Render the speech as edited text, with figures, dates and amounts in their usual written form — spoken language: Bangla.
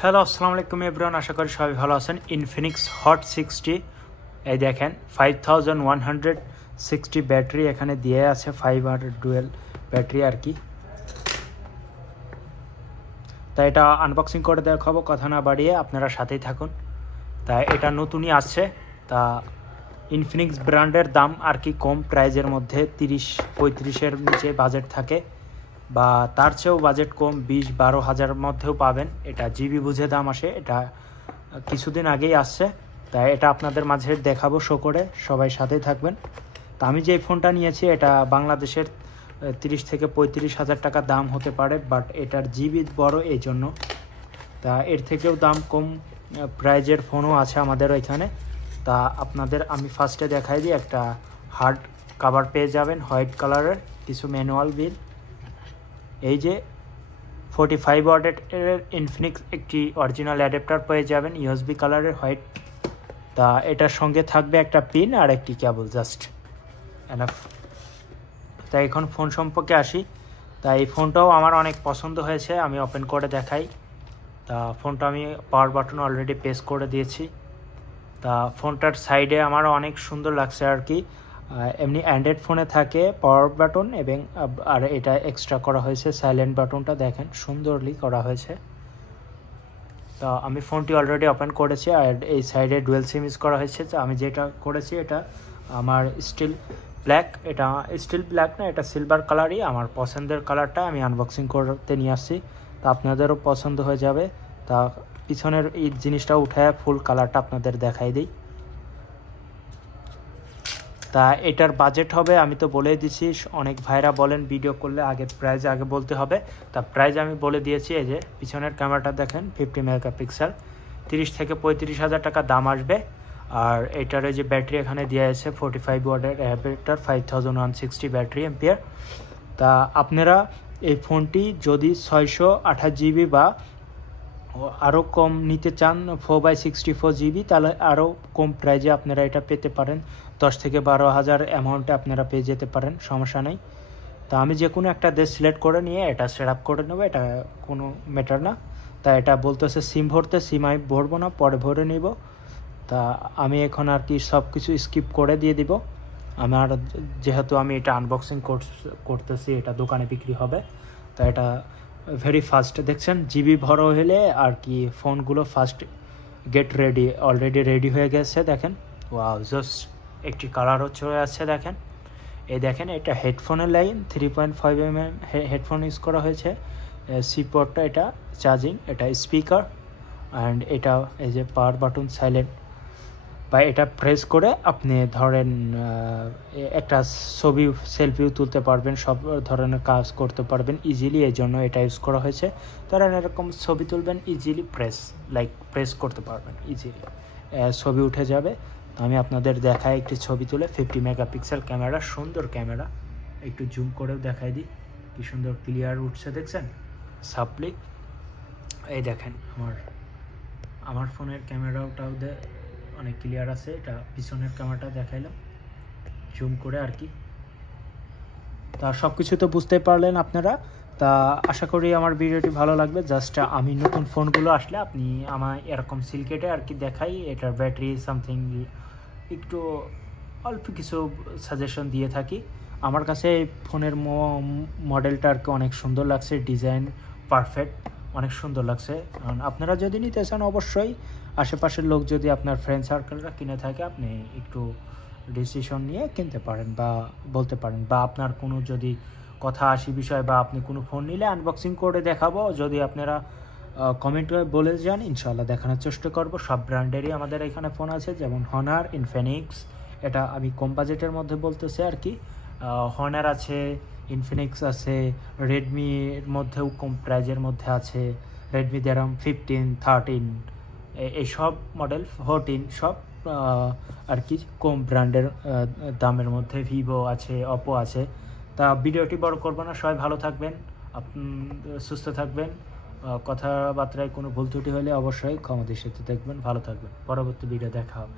হ্যালো আসসালামু আলাইকুম এভরিওয়ান, আশা করি সবাই ভালো আছেন। ইনফিনিক্স হট 60 এই দেখেন 5160 ব্যাটারি এখানে দিয়ে আছে, 500 ডুয়েল ব্যাটারি আর কি। তাই এটা আনবক্সিং করে দেখাবো, কথা না বাড়িয়ে আপনারা সাথেই থাকুন। তাই এটা নতুনই আসছে। তা ইনফিনিক্স ব্র্যান্ডের দাম আর কি কম প্রাইজের মধ্যে, 30-35-এর নিচে বাজেট থাকে বা তার চেয়েও বাজেট কম 20-12 হাজারের মধ্যেও পাবেন। এটা জিবি বুঝে দাম আসে। এটা কিছুদিন আগেই আসছে, তাই এটা আপনাদের মাঝে দেখাবো শো করে, সবাই সাথেই থাকবেন। তা আমি যে ফোনটা নিয়েছি এটা বাংলাদেশের 30-35 হাজার টাকা দাম হতে পারে, বাট এটার জিবি বড় এই জন্য। তা এর থেকেও দাম কম প্রাইজের ফোনও আছে আমাদের এখানে। তা আপনাদের আমি ফার্স্টে দেখাই দিই, একটা হার্ড কাভার পেয়ে যাবেন হোয়াইট কালারের, কিছু ম্যানুয়াল বিল। এই যে 45 ওয়াটের ইনফিনিক্স একটি অরিজিনাল অ্যাডাপ্টার পেয়ে যাবেন, ইউএসবি কালারের হোয়াইট। তা এটার সঙ্গে থাকবে একটা পিন আর একটি কেবল, জাস্ট এনাফ। তাই এখন ফোন সম্পর্কে আসি। তাই এই ফোনটাও আমার অনেক পছন্দ হয়েছে, আমি ওপেন করে দেখাই। তা ফোনটা আমি পাওয়ার বাটন অলরেডি প্রেস করে দিয়েছি। তা ফোনটার সাইডে আমার অনেক সুন্দর লাগছে আর কি। এমনি অ্যান্ড্রয়েড ফোনে থাকে পাওয়ার বাটন এবং আর এটা এক্সট্রা করা হয়েছে সাইলেন্ট বাটনটা, দেখেন সুন্দরলি করা হয়েছে। তা আমি ফোনটি অলরেডি ওপেন করেছি আর এই সাইডে ডুয়েল সিম ইউজ করা হয়েছে। আমি যেটা করেছি এটা আমার স্টিল ব্ল্যাক, এটা স্টিল ব্ল্যাক না, এটা সিলভার কালারই আমার পছন্দের কালারটা আমি আনবক্সিং করতে নিয়ে আসছি। তা আপনাদেরও পছন্দ হয়ে যাবে। তা পিছনের এই জিনিসটা উঠায় ফুল কালারটা আপনাদের দেখাই দিই। তা এটার বাজেট হবে, আমি তো বলেই দিচ্ছি, অনেক ভাইরা বলেন ভিডিও করলে আগে প্রাইস আগে বলতে হবে। তা প্রাইস আমি বলে দিয়েছি। এই যে পিছনের ক্যামেরাটা দেখেন 50 মেগাপিক্সেল, 30-35 হাজার টাকা দাম আসবে। আর এটার যে ব্যাটারি এখানে দেওয়া আছে 45 ওয়াটের অ্যাডাপ্টার, 5160 ব্যাটারি এম্পিয়ার। তা আপনারা এই ফোনটি যদি 628 জিবি বা আরও কম নিতে চান 4/64 জিবি, তাহলে আরও কম প্রাইজে আপনারা এটা পেতে পারেন। 10-12 হাজার অ্যামাউন্টে আপনারা পেয়ে যেতে পারেন, সমস্যা নেই। তা আমি যে কোনো একটা দেশ সিলেক্ট করে নিয়ে এটা সেট আপ করে নেবো, এটা কোনো ম্যাটার না। তা এটা বলতেছে সিম ভরতে, সিম আমি ভরবো না, পরে ভরে নিব। তা আমি এখন আর কি সব কিছু স্কিপ করে দিয়ে দিব। আমার যেহেতু আমি এটা আনবক্সিং করতেছি, এটা দোকানে বিক্রি হবে, তা এটা ভেরি ফাস্ট। দেখছেন জিবি বড় হলে আর কি ফোনগুলো fast get ready, already ready হয়ে গেছে। দেখেন ওয়াও, জাস্ট একটি কালারও চলে আসছে। দেখেন এই দেখেন এটা হেডফোনের লাইন, 3.5 mm হেডফোন ইউজ করা হয়েছে। সি পোর্টটা, এটা চার্জিং, এটা স্পিকার অ্যান্ড এটা এই যে পাওয়ার বাটন সাইলেন্ট। বা এটা প্রেস করে আপনি ধরেন একটা ছবি সেলফিও তুলতে পারবেন, সব ধরনের কাজ করতে পারবেন ইজিলি, এই জন্য এটা ইউজ করা হয়েছে। ধরেন এরকম ছবি তুলবেন, ইজিলি প্রেস করতে পারবেন, ইজিলি ছবি উঠে যাবে। আমি আপনাদের দেখাই একটি ছবি তুলে, 50 মেগাপিক্সেল ক্যামেরা, সুন্দর ক্যামেরা। একটু জুম করেও দেখাই দিই, কি সুন্দর ক্লিয়ার উঠছে, দেখছেন সাপলি। এই দেখেন আমার ফোনের ক্যামেরাটাও অনেক ক্লিয়ার আছে। এটা পিছনের ক্যামেরাটা দেখাইলাম জুম করে আর কি। তা সব কিছু তো বুঝতে পারলেন আপনারা। তা আশা করি আমার ভিডিওটি ভালো লাগবে। জাস্ট আমি নতুন ফোনগুলো আসলে আপনি আমায় এরকম সিলকেটে আর কি দেখাই, এটার ব্যাটারি সামথিং একটু অল্প কিছু সাজেশন দিয়ে থাকি। আমার কাছে এই ফোনের মডেলটা আর কি অনেক সুন্দর লাগছে, ডিজাইন পারফেক্ট, অনেক সুন্দর লাগছে। কারণ আপনারা যদি নিতে চান অবশ্যই আশেপাশের লোক যদি আপনার ফ্রেন্ড সার্কেলরা কিনে থাকে, আপনি একটু ডিসিশন নিয়ে কিনতে পারেন বা বলতে পারেন, বা আপনার কোনো যদি কথা আসি বিষয় বা আপনি কোনো ফোন নিলে আনবক্সিং করে দেখাবো, যদি আপনারা কমেন্টে বলে যান ইনশাআল্লাহ দেখানোর চেষ্টা করব। সব ব্র্যান্ডেরই আমাদের এখানে ফোন আছে, যেমন হনার, ইনফিনিক্স, এটা আমি কম বাজেটের মধ্যে বলতেছি আর কি। হনার আছে, ইনফিনিক্স আছে, রেডমির মধ্যেও কম প্রাইজের মধ্যে আছে, রেডমি যেরকম 15, 13, এইসব মডেল 14 সব আর কি কম ব্র্যান্ডের দামের মধ্যে। ভিভো আছে, অপো আছে। তা ভিডিওটি বড় করবো না, সবাই ভালো থাকবেন, সুস্থ থাকবেন। কথাবার্তায় কোনো ভুল ত্রুটি হলে অবশ্যই ক্ষমা দৃষ্টিতে দেখবেন। ভালো থাকবেন, পরবর্তী ভিডিও দেখা হবে।